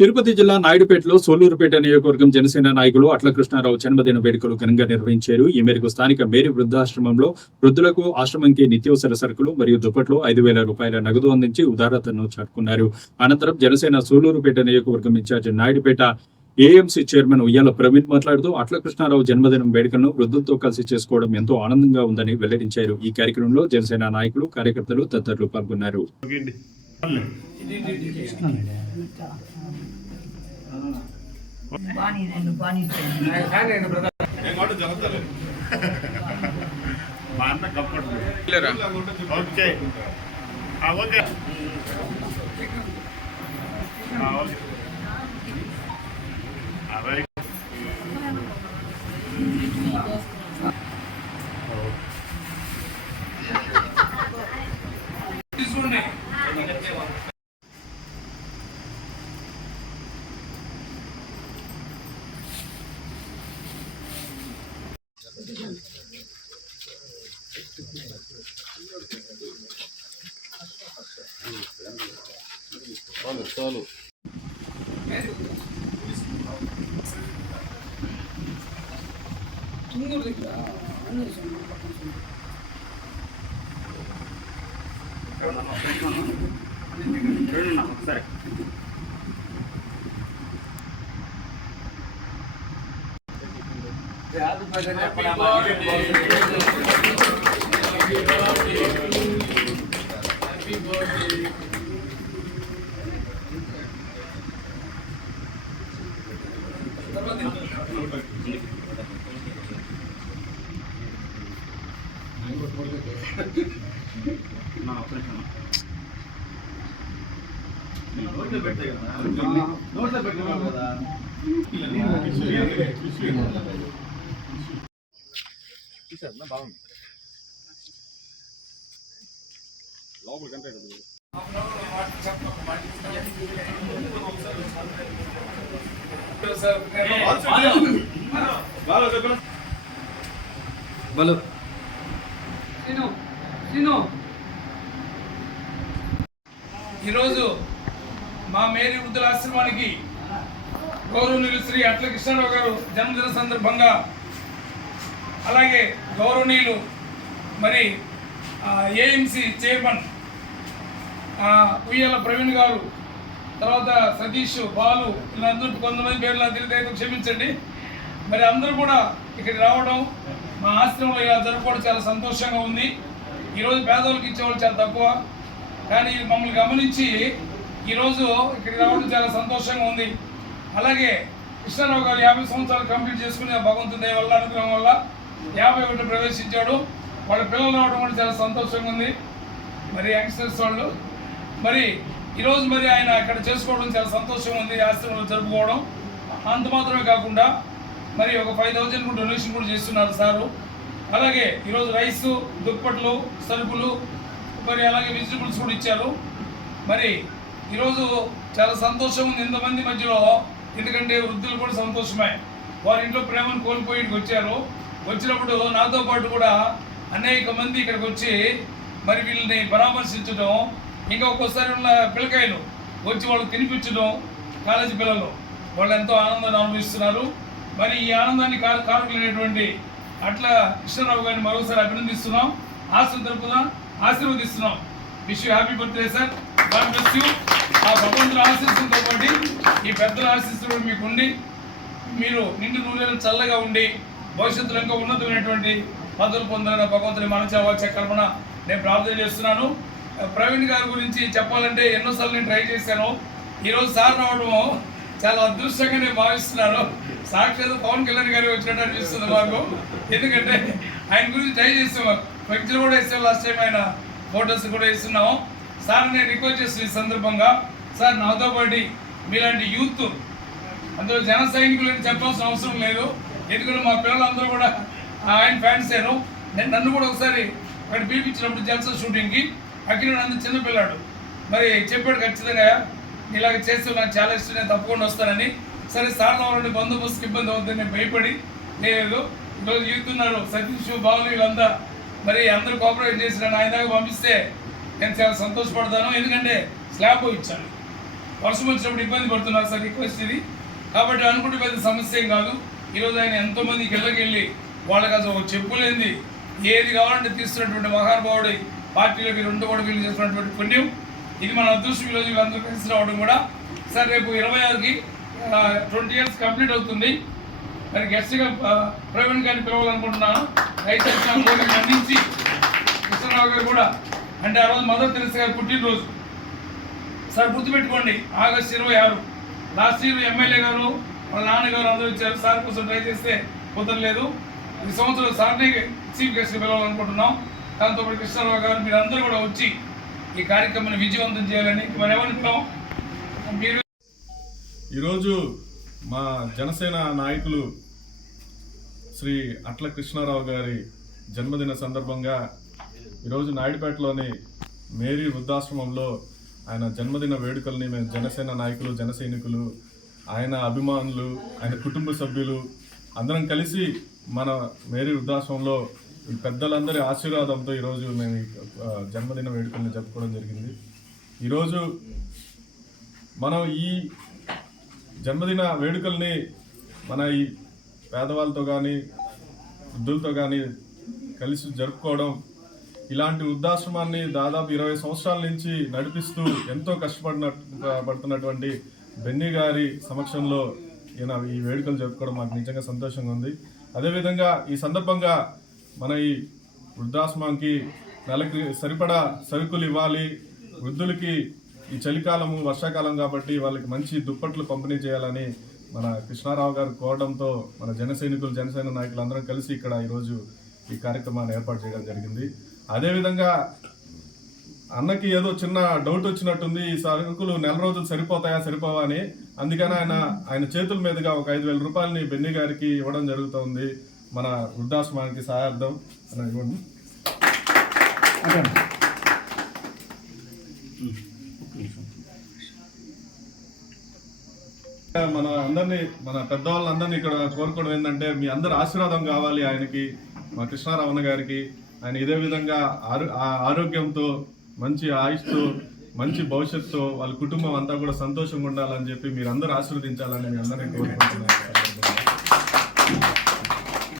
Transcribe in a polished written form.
తిరుపతి జిల్లా నాయుడుపేటలో సోలూరుపేట నియోజకవర్గం జనసేన నాయకులు అట్ల కృష్ణారావు జన్మదిన వేడుకలు ఘనంగా నిర్వహించారు. ఈ మేరకు స్థానిక మేరీ వృద్ధాశ్రమంలో వృద్ధులకు ఆశ్రమంకి నిత్యావసర సరుకులు మరియు దుప్పట్లు 5,000 రూపాయల నగదు అందించి ఉదారతను చాటుకున్నారు. అనంతరం జనసేన సోలూరుపేట నియోజకవర్గం ఇన్ఛార్జ్ నాయుడుపేట ఏఎంసీ చైర్మన్ ఉయ్యాల ప్రవీణ్ మాట్లాడుతూ అట్ల కృష్ణారావు జన్మదినం వేడుకలను వృద్ధులతో కలిసి చేసుకోవడం ఎంతో ఆనందంగా ఉందని వెల్లడించారు. ఈ కార్యక్రమంలో జనసేన నాయకులు, కార్యకర్తలు తదితరులు పాల్గొన్నారు. చాలు సరే నోట్లో పెట్టే కదా బాగుంది లోపల కంటే ఈరోజు మా మేరీ వృద్ధుల ఆశ్రమానికి గౌరవనీయులు శ్రీ అట్ల కృష్ణారావు గారు జన్మదిన సందర్భంగా, అలాగే గౌరవనీయులు మరి ఏఎంసీ చైర్మన్ ఉయ్యాల ప్రవీణ్ గారు, తర్వాత సతీష్, బాలు, వీళ్ళందరూ కొంతమంది పేర్లు తెలియదు, క్షమించండి. మరి అందరూ కూడా ఇక్కడికి రావడం, మా ఆశ్రమంలో ఇలా జరుపుకోవడం చాలా సంతోషంగా ఉంది. ఈరోజు పేదవాళ్ళకి ఇచ్చేవాళ్ళు చాలా తక్కువ, కానీ మమ్మల్ని గమనించి ఈరోజు ఇక్కడికి రావడం చాలా సంతోషంగా ఉంది. అలాగే కృష్ణారావు గారు 50 సంవత్సరాలు కంప్లీట్ చేసుకునే భగవంతుని దయ వల్ల, అనుగ్రహం వల్ల 51 ప్రవేశించాడు. వాళ్ళ పిల్లలు రావడం కూడా చాలా సంతోషంగా ఉంది. మరి యంగ్స్టర్స్ వాళ్ళు మరి ఈరోజు మరి ఆయన ఇక్కడ చేసుకోవడం చాలా సంతోషంగా ఉంది. ఆశ్రమంలో జరుపుకోవడం అంత మాత్రమే కాకుండా మరి ఒక 5,000 కూడా డొనేషన్ కూడా చేస్తున్నారు సారు. అలాగే ఈరోజు రైసు, దుప్పట్లు, సరుకులు, మరి అలాగే వెజిటబుల్స్ కూడా ఇచ్చారు. మరి ఈరోజు చాలా సంతోషం ఉంది ఇంతమంది మధ్యలో, ఎందుకంటే వృద్ధులు కూడా సంతోషమే. వారి ఇంట్లో ప్రేమను కోల్పోయి వచ్చారు. వచ్చినప్పుడు నాతో పాటు కూడా అనేక మంది ఇక్కడికి వచ్చి మరి వీళ్ళని పరామర్శించడం, ఇంకా ఒక్కోసారి ఉన్న పిల్లకాయలు వచ్చి వాళ్ళు తినిపించడం, కాలేజీ పిల్లలు వాళ్ళు ఎంతో ఆనందాన్ని అనుభవిస్తున్నారు. మరి ఈ ఆనందాన్ని కారకులైనటువంటి అట్ల కృష్ణారావు గారిని మరోసారి అభినందిస్తున్నాం, ఆశీర్వాదం తరపున ఆశీర్వదిస్తున్నాం. Wish you happy birthday sir, God bless you. ఆ భగవంతుల ఆశీస్సులతో పాటు ఈ పెద్దల ఆశీస్సులు మీకు ఉండి, మీరు నిండు నూనెలు చల్లగా ఉండి భవిష్యత్తులో ఇంకా ఉన్నతమైనటువంటి పదవులు పొందాలని భగవంతుని మనచావాచ కల్పన నేను ప్రార్థన చేస్తున్నాను. ప్రవీణ్ గారి గురించి చెప్పాలంటే ఎన్నోసార్లు నేను ట్రై చేశాను. ఈరోజు సార్ రావడం చాలా అదృష్టంగా నేను భావిస్తున్నాను. సాక్షాత్ పవన్ కళ్యాణ్ గారు వచ్చినట్టు అనిపిస్తుంది మాకు. ఎందుకంటే ఆయన గురించి ట్రై చేస్తాం, పిక్చర్ కూడా ఇస్తాం, లాస్ట్ టైం ఆయన ఫొటోస్ కూడా ఇస్తున్నాం. సార్ నేను రిక్వెస్ట్ చేస్తున్న ఈ సందర్భంగా, సార్ నాతో పాటు మీలాంటి యూత్ అందులో జన సైనికులని చెప్పాల్సిన అవసరం లేదు, ఎందుకంటే మా పిల్లలందరూ కూడా ఆయన ఫ్యాన్స్ అయ్యాను. నన్ను కూడా ఒకసారి అక్కడ పిలిపించినప్పుడు జల్సా షూటింగ్కి అక్కడ నన్ను చిన్నపిల్లాడు మరి చెప్పాడు, ఖచ్చితంగా ఇలాగ చేస్తే నాకు చాలా ఇష్టం, నేను తప్పకుండా వస్తానని. సరే సార్ వాళ్ళని బందోబస్తుకి ఇబ్బంది అవుతుంది నేను భయపడి లేదు. ఈరోజు యూత్ ఉన్నారు, సతీష్, బాలు, వీళ్ళంతా మరి అందరూ కోఆపరేట్ చేసిన ఆయన దాకా పంపిస్తే నేను చాలా సంతోషపడతాను. ఎందుకంటే స్లాబ్ ఇచ్చాను, వర్షం వచ్చినప్పుడు ఇబ్బంది పడుతున్నారు సార్, రిక్వెస్ట్ ఇది. కాబట్టి అనుకుంటే పెద్ద సమస్య ఏం కాదు. ఈరోజు ఆయన ఎంతోమందికి ఇళ్ళకెళ్ళి వాళ్ళకి అసలు చెప్పులేంది ఏది కావాలంటే తీస్తున్నటువంటి మహానుభావుడి పార్టీలోకి 2 కూడా వీళ్ళు చేస్తున్నటువంటి పుణ్యం. ఇది మన అదృష్టం. ఈరోజు వీళ్ళందరూ కలిసి రావడం కూడా. సార్ రేపు 26కి 20 years కంప్లీట్ అవుతుంది. మరి గెస్ట్గా ప్రవీణ్ గారిని పిలవాలనుకుంటున్నాను. దయచేసి నా కోరిక అందించి కృష్ణరావు గారు కూడా, అంటే ఆ రోజు మదర్ తెరెసా గారి పుట్టినరోజు సార్, గుర్తుపెట్టుకోండి. ఆగస్టు 26. లాస్ట్ ఇయర్ ఎమ్మెల్యే గారు వాళ్ళ నాన్నగారు అందరూ ఇచ్చారు. సార్ కోసం ట్రై చేస్తే కుదరలేదు. ఈ సంవత్సరం సార్ని చీఫ్ గెస్ట్గా పిలవాలనుకుంటున్నాం. దాంతోపాటు కృష్ణరావు గారు మీరు అందరూ కూడా వచ్చి ఈ కార్యక్రమాన్ని విజయవంతం చేయాలని మరి ఏమనుకున్నాం. మీరు ఈరోజు మా జనసేన నాయకులు శ్రీ అట్ల కృష్ణారావు గారి జన్మదిన సందర్భంగా ఈరోజు నాయుడుపేటలోని మేరీ వృద్ధాశ్రమంలో ఆయన జన్మదిన వేడుకల్ని మేము జనసేన నాయకులు, జన సైనికులు, ఆయన అభిమానులు, ఆయన కుటుంబ సభ్యులు అందరం కలిసి మన మేరీ వృద్ధాశ్రమంలో ఈ పెద్దలందరి ఆశీర్వాదంతో ఈరోజు మేము జన్మదిన వేడుకల్ని జరుపుకోవడం జరిగింది. ఈరోజు మనం ఈ జన్మదిన వేడుకల్ని మన ఈ పేదవాళ్ళతో కానీ వృద్ధులతో కానీ కలిసి జరుపుకోవడం, ఇలాంటి వృద్ధాశ్రమాన్ని దాదాపు 20 సంవత్సరాల నుంచి నడిపిస్తూ ఎంతో పడుతున్నటువంటి బెన్నీ గారి సమక్షంలో ఈయన ఈ వేడుకలు జరుపుకోవడం మాకు నిజంగా సంతోషంగా ఉంది. అదేవిధంగా ఈ సందర్భంగా మన ఈ వృద్ధాశ్రమానికి నెలకి సరిపడా సరుకులు ఇవ్వాలి. వృద్ధులకి ఈ చలికాలము, వర్షాకాలం కాబట్టి వాళ్ళకి మంచి దుప్పట్లు పంపిణీ చేయాలని మన కృష్ణారావు గారు కోరడంతో మన జనసేన నాయకులు అందరం కలిసి ఇక్కడ ఈరోజు ఈ కార్యక్రమాన్ని ఏర్పాటు చేయడం జరిగింది. అదేవిధంగా అన్నకి ఏదో చిన్న డౌట్ వచ్చినట్టుంది, ఈ సరుకులు నెల రోజులు సరిపోవా అని. అందుకని ఆయన చేతుల మీదుగా ఒక 5,000 రూపాయలని బెన్నీ గారికి ఇవ్వడం జరుగుతుంది. మన వృద్ధాశ్రమానికి సహాయార్థం ఇవ్వండి. మన పెద్దవాళ్ళందరినీ ఇక్కడ కోరుకోవడం ఏంటంటే, మీ అందరు ఆశీర్వాదం కావాలి ఆయనకి, మా కృష్ణారావు గారికి. ఆయన ఇదే విధంగా ఆరోగ్యంతో, మంచి ఆయుష్తో, మంచి భవిష్యత్తుతో వాళ్ళ కుటుంబం అంతా కూడా సంతోషంగా ఉండాలని చెప్పి మీరందరూ ఆశీర్వదించాలని మీ అందరినీ కోరుకుంటున్నాను.